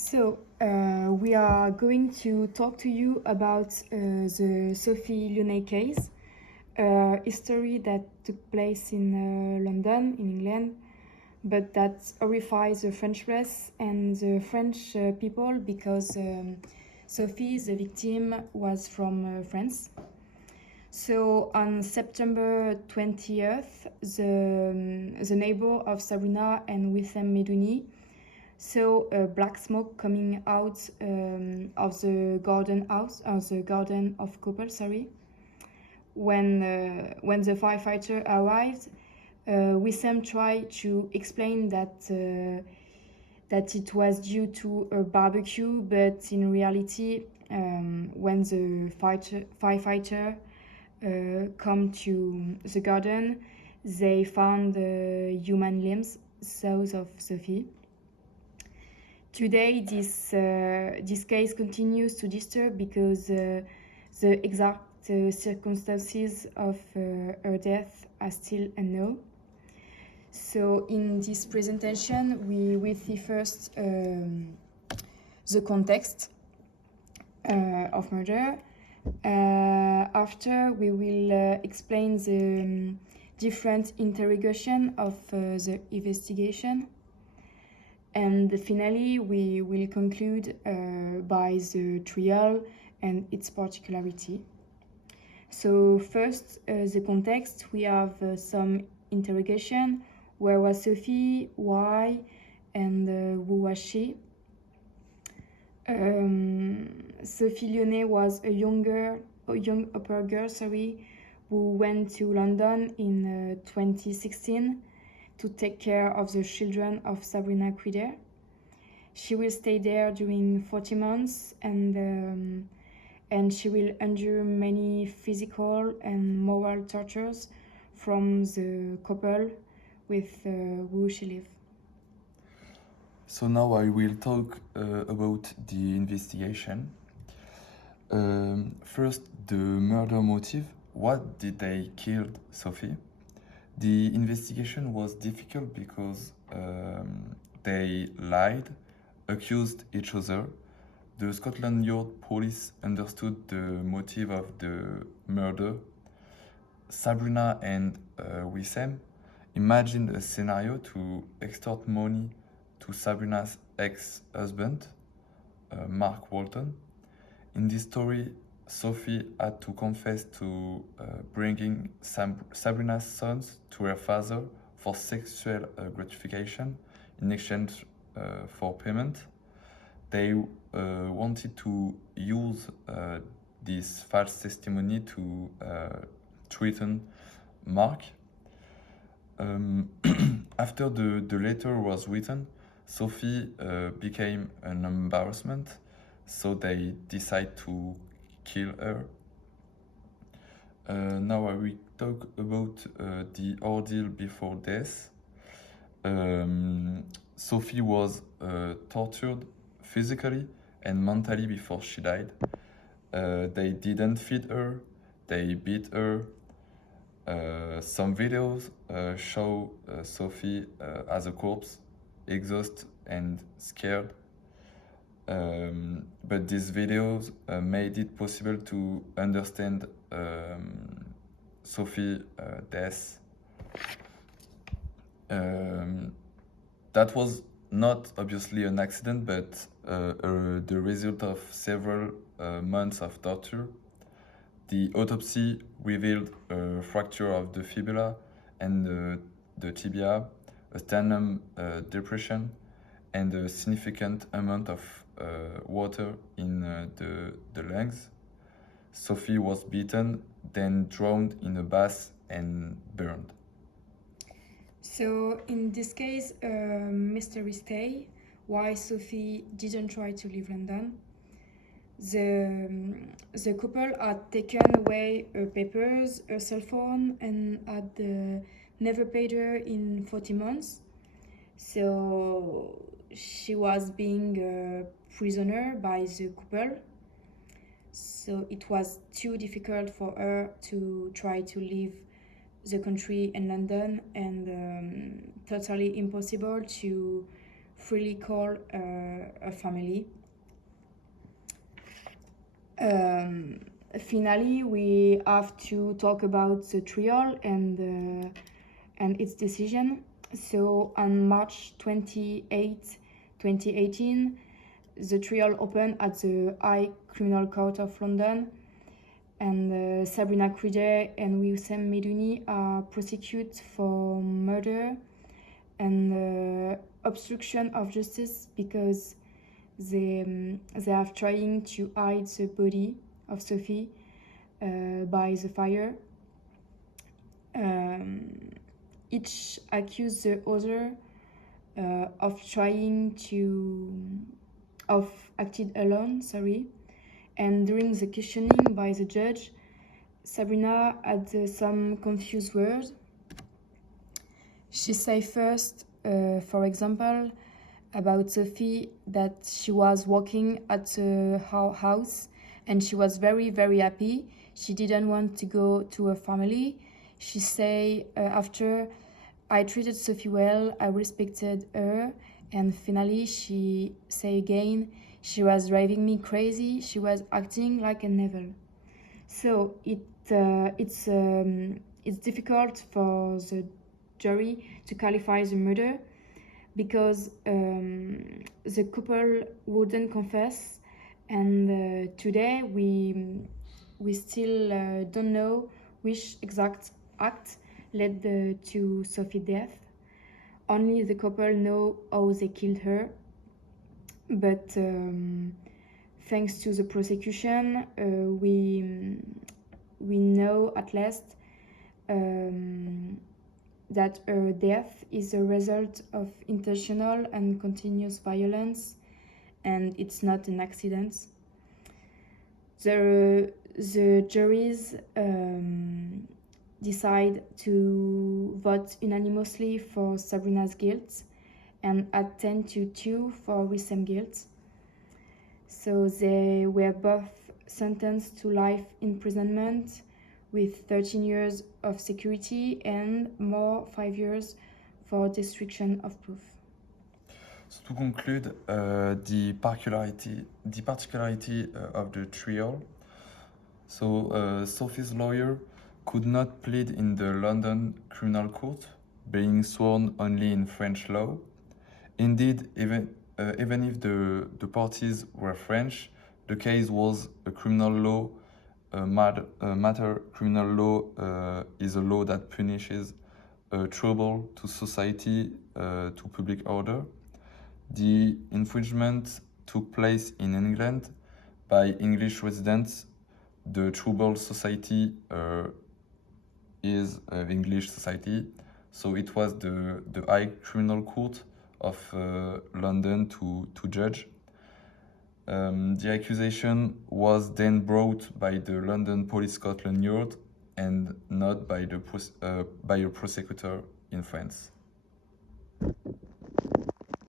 We are going to talk to you about the Sophie Lionnet case, a story that took place in London, in England, but that horrifies the French press and the French people because Sophie, the victim, was from France. So on September 20th, the neighbor of Sabrina and Wissem Medouni saw black smoke coming out of the garden of couple. When the firefighter arrived, Wissem tried to explain that it was due to a barbecue, but in reality, when the firefighter come to the garden, they found human limbs, those of Sophie. Today, this case continues to disturb because the exact circumstances of her death are still unknown. So in this presentation, we will see first the context of murder. After, we will explain the different interrogation of the investigation. And finally, we will conclude by the trial and its particularity. So first, the context, we have some interrogation. Where was Sophie? Why? And who was she? Sophie Lionnet was a young upper girl, who went to London in 2016 to take care of the children of Sabrina Quider. She will stay there during 40 months and she will endure many physical and moral tortures from the couple with who she lives. So now I will talk about the investigation. First, the murder motive. What did they kill Sophie? The investigation was difficult because they lied, accused each other. The Scotland Yard police understood the motive of the murder. Sabrina and Wissem imagined a scenario to extort money to Sabrina's ex-husband, Mark Walton. In this story, Sophie had to confess to bringing Sabrina's sons to her father for sexual gratification in exchange for payment. They wanted to use this false testimony to threaten Mark. After the letter was written, Sophie became an embarrassment, so they decided to kill her. Now I will talk about the ordeal before death. Sophie was tortured physically and mentally before she died. They didn't feed her, they beat her. Some videos show Sophie as a corpse, exhausted and scared. But these videos made it possible to understand Sophie's death. That was not obviously an accident, but the result of several months of torture. The autopsy revealed a fracture of the fibula and the tibia, a sternum depression, and a significant amount of water in the lungs. Sophie was beaten, then drowned in a bath and burned. So in this case, mystery stay, why Sophie didn't try to leave London. The couple had taken away her papers, her cell phone, and had never paid her in 40 months. So she was being a prisoner by the couple. So it was too difficult for her to try to leave the country in London, and totally impossible to freely call a family. Finally, we have to talk about the trial and its decision. So on March 28, 2018, the trial opened at the High Criminal Court of London, and Sabrina Cride and Wissem Medouni are prosecuted for murder and obstruction of justice because they are trying to hide the body of Sophie by the fire. Each accused the other of acted alone, and during the questioning by the judge, Sabrina had some confused words. She said first, for example, about Sophie that she was working at her house and she was very, very happy. She didn't want to go to her family. She say after, I treated Sophie well, I respected her, and finally she say again, she was driving me crazy, she was acting like a devil. So it's difficult for the jury to qualify the murder because the couple wouldn't confess, and today we still don't know which exact act led to Sophie's death. Only the couple know how they killed her, but thanks to the prosecution, we know at last that her death is a result of intentional and continuous violence, and it's not an accident. The juries decide to vote unanimously for Sabrina's guilt and at 10-2 for Wissem's guilt. So they were both sentenced to life imprisonment with 13 years of security and more 5 years for destruction of proof. So to conclude, the particularity of the trial. So Sophie's lawyer could not plead in the London Criminal Court, being sworn only in French law. Indeed, even if the parties were French, the case was a criminal law matter. Criminal law is a law that punishes trouble to society, to public order. The infringement took place in England by English residents. The troubled society is English society, so it was the High Criminal Court of London to judge. The accusation was then brought by the London Police Scotland Yard and not by a prosecutor in France.